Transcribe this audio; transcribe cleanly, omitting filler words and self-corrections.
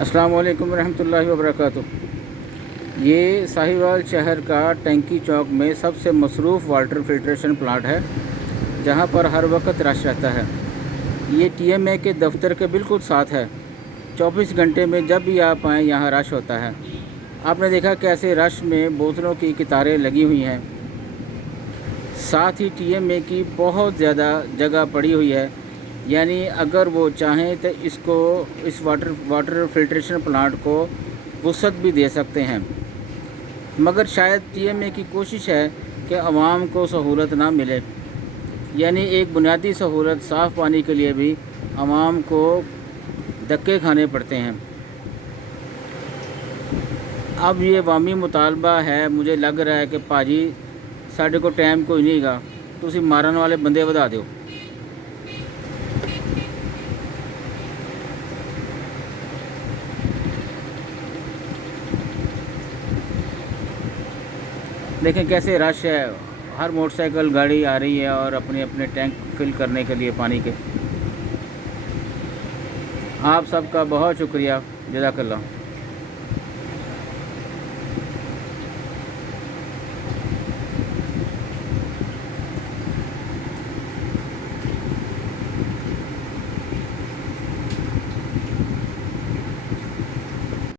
अस्सलाम वालेकुम रहमतुल्लाहि व बरकातुहू। ये साहिवाल शहर का टंकी चौक में सबसे मसरूफ़ वाटर फिल्ट्रेशन प्लांट है, जहाँ पर हर वक्त रश रहता है। ये टीएमए के दफ्तर के बिल्कुल साथ है। 24 घंटे में जब भी आप आएँ यहाँ रश होता है। आपने देखा कैसे रश में बोतलों की कतारें लगी हुई हैं। साथ ही टीएमए की बहुत ज़्यादा जगह पड़ी हुई है, यानी अगर वो चाहें तो इस वाटर फिल्ट्रेशन प्लांट को वसअत भी दे सकते हैं। मगर शायद टीएमए की कोशिश है कि आवाम को सहूलत ना मिले, यानी एक बुनियादी सहूलत साफ़ पानी के लिए भी आवाम को धक्के खाने पड़ते हैं। अब ये अवामी मुतालबा है, मुझे लग रहा है कि भाजी साढ़े को टाइम कोई नहीं गा, तुसी मारन वाले बंदे वधा दो। देखें कैसे रश है, हर मोटरसाइकिल गाड़ी आ रही है और अपने अपने टैंक फिल करने के लिए पानी के। आप सबका बहुत शुक्रिया, जज़ाकल्लाह।